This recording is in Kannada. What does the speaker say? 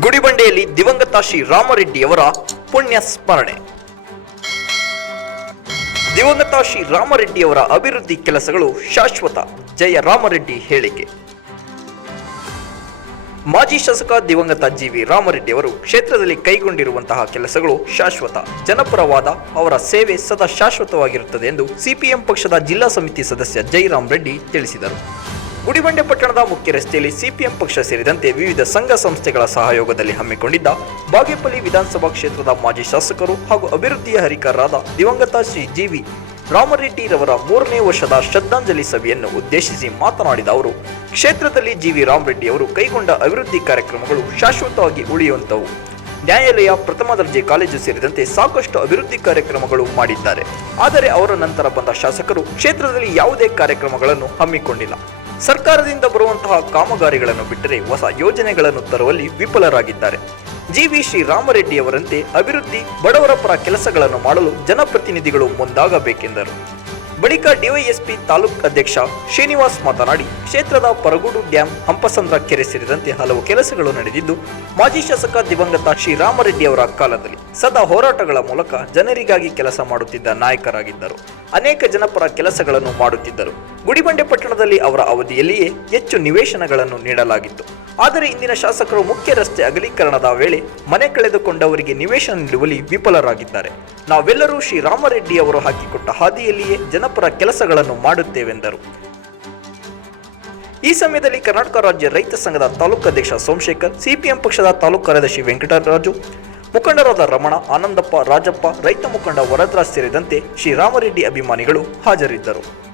ಗುಡಿಬಂಡೆಯಲ್ಲಿ ದಿವಂಗತ ಶ್ರೀ ರಾಮರೆಡ್ಡಿಯವರ ಪುಣ್ಯ ಸ್ಮರಣೆ. ದಿವಂಗತ ಶ್ರೀ ರಾಮರೆಡ್ಡಿಯವರ ಅಭಿವೃದ್ಧಿ ಕೆಲಸಗಳು ಶಾಶ್ವತ. ಜಯ ರಾಮರೆಡ್ಡಿ ಹೇಳಿಕೆ. ಮಾಜಿ ಶಾಸಕ ದಿವಂಗತ ಜಿ ವಿ ರಾಮರೆಡ್ಡಿ ಅವರು ಕ್ಷೇತ್ರದಲ್ಲಿ ಕೈಗೊಂಡಿರುವಂತಹ ಕೆಲಸಗಳು ಶಾಶ್ವತ. ಜನಪರವಾದ ಅವರ ಸೇವೆ ಸದಾ ಶಾಶ್ವತವಾಗಿರುತ್ತದೆ ಎಂದು ಸಿಪಿಎಂ ಪಕ್ಷದ ಜಿಲ್ಲಾ ಸಮಿತಿ ಸದಸ್ಯ ಜೈರಾಮ್ ರೆಡ್ಡಿ ತಿಳಿಸಿದರು. ಗುಡಿಬಂಡೆ ಪಟ್ಟಣದ ಮುಖ್ಯ ರಸ್ತೆಯಲ್ಲಿ ಸಿಪಿಎಂ ಪಕ್ಷ ಸೇರಿದಂತೆ ವಿವಿಧ ಸಂಘ ಸಂಸ್ಥೆಗಳ ಸಹಯೋಗದಲ್ಲಿ ಹಮ್ಮಿಕೊಂಡಿದ್ದ ಬಾಗೇಪಲ್ಲಿ ವಿಧಾನಸಭಾ ಕ್ಷೇತ್ರದ ಮಾಜಿ ಶಾಸಕರು ಹಾಗೂ ಅಭಿವೃದ್ಧಿಯ ಹರಿಕಾರರಾದ ದಿವಂಗತ ಶ್ರೀ ಜಿ ವಿ ರಾಮರೆಡ್ಡಿರವರ ಮೂರನೇ ವರ್ಷದ ಶ್ರದ್ಧಾಂಜಲಿ ಸಭೆಯನ್ನು ಉದ್ದೇಶಿಸಿ ಮಾತನಾಡಿದ ಅವರು, ಕ್ಷೇತ್ರದಲ್ಲಿ ಜಿ ವಿ ರಾಮರೆಡ್ಡಿ ಅವರು ಕೈಗೊಂಡ ಅಭಿವೃದ್ಧಿ ಕಾರ್ಯಕ್ರಮಗಳು ಶಾಶ್ವತವಾಗಿ ಉಳಿಯುವಂತವು. ನ್ಯಾಯಾಲಯ ಪ್ರಥಮ ದರ್ಜೆ ಕಾಲೇಜು ಸೇರಿದಂತೆ ಸಾಕಷ್ಟು ಅಭಿವೃದ್ಧಿ ಕಾರ್ಯಕ್ರಮಗಳು ಮಾಡಿದ್ದಾರೆ. ಆದರೆ ಅವರ ನಂತರ ಬಂದ ಶಾಸಕರು ಕ್ಷೇತ್ರದಲ್ಲಿ ಯಾವುದೇ ಕಾರ್ಯಕ್ರಮಗಳನ್ನು ಹಮ್ಮಿಕೊಂಡಿಲ್ಲ. ಸರ್ಕಾರದಿಂದ ಬರುವಂತಹ ಕಾಮಗಾರಿಗಳನ್ನು ಬಿಟ್ಟರೆ ಹೊಸ ಯೋಜನೆಗಳನ್ನು ತರುವಲ್ಲಿ ವಿಫಲರಾಗಿದ್ದಾರೆ. ಜಿ ವಿ ಶ್ರೀರಾಮರೆಡ್ಡಿಯವರಂತೆ ಅಭಿವೃದ್ಧಿ ಬಡವರ ಪರ ಕೆಲಸಗಳನ್ನು ಮಾಡಲು ಜನಪ್ರತಿನಿಧಿಗಳು ಮುಂದಾಗಬೇಕೆಂದರು. ಬಳಿಕ ಡಿವೈಎಸ್ಪಿ ತಾಲೂಕ್ ಅಧ್ಯಕ್ಷ ಶ್ರೀನಿವಾಸ್ ಮಾತನಾಡಿ, ಕ್ಷೇತ್ರದ ಪರಗೂಡು ಡ್ಯಾಂ ಹಂಪಸಂದ್ರ ಕೆರೆ ಸೇರಿದಂತೆ ಹಲವು ಕೆಲಸಗಳು ನಡೆದಿದ್ದು, ಮಾಜಿ ಶಾಸಕ ದಿವಂಗತ ಶ್ರೀರಾಮರೆಡ್ಡಿ ಅವರ ಕಾಲದಲ್ಲಿ ಸದಾ ಹೋರಾಟಗಳ ಮೂಲಕ ಜನರಿಗಾಗಿ ಕೆಲಸ ಮಾಡುತ್ತಿದ್ದ ನಾಯಕರಾಗಿದ್ದರು. ಅನೇಕ ಜನಪರ ಕೆಲಸಗಳನ್ನು ಮಾಡುತ್ತಿದ್ದರು. ಗುಡಿಬಂಡೆ ಪಟ್ಟಣದಲ್ಲಿ ಅವರ ಅವಧಿಯಲ್ಲಿಯೇ ಹೆಚ್ಚು ನಿವೇಶನಗಳನ್ನು ನೀಡಲಾಗಿತ್ತು. ಆದರೆ ಇಂದಿನ ಶಾಸಕರು ಮುಖ್ಯ ರಸ್ತೆ ಅಗಲೀಕರಣದ ವೇಳೆ ಮನೆ ಕಳೆದುಕೊಂಡವರಿಗೆ ನಿವೇಶನ ನೀಡುವಲ್ಲಿ ವಿಫಲರಾಗಿದ್ದಾರೆ. ನಾವೆಲ್ಲರೂ ಶ್ರೀರಾಮರೆಡ್ಡಿ ಅವರು ಹಾಕಿಕೊಟ್ಟ ಹಾದಿಯಲ್ಲಿಯೇ ಜನಪರ ಕೆಲಸಗಳನ್ನು ಮಾಡುತ್ತೇವೆಂದರು. ಈ ಸಮಯದಲ್ಲಿ ಕರ್ನಾಟಕ ರಾಜ್ಯ ರೈತ ಸಂಘದ ತಾಲೂಕು ಅಧ್ಯಕ್ಷ ಸೋಮಶೇಖರ್, ಸಿಪಿಎಂ ಪಕ್ಷದ ತಾಲೂಕು ಕಾರ್ಯದರ್ಶಿ ವೆಂಕಟರಾಜು, ಮುಖಂಡರಾದ ರಮಣ, ಆನಂದಪ್ಪ, ರಾಜಪ್ಪ, ರೈತ ಮುಖಂಡ ವರದರಾಜ್ ಸೇರಿದಂತೆ ಶ್ರೀರಾಮರೆಡ್ಡಿ ಅಭಿಮಾನಿಗಳು ಹಾಜರಿದ್ದರು.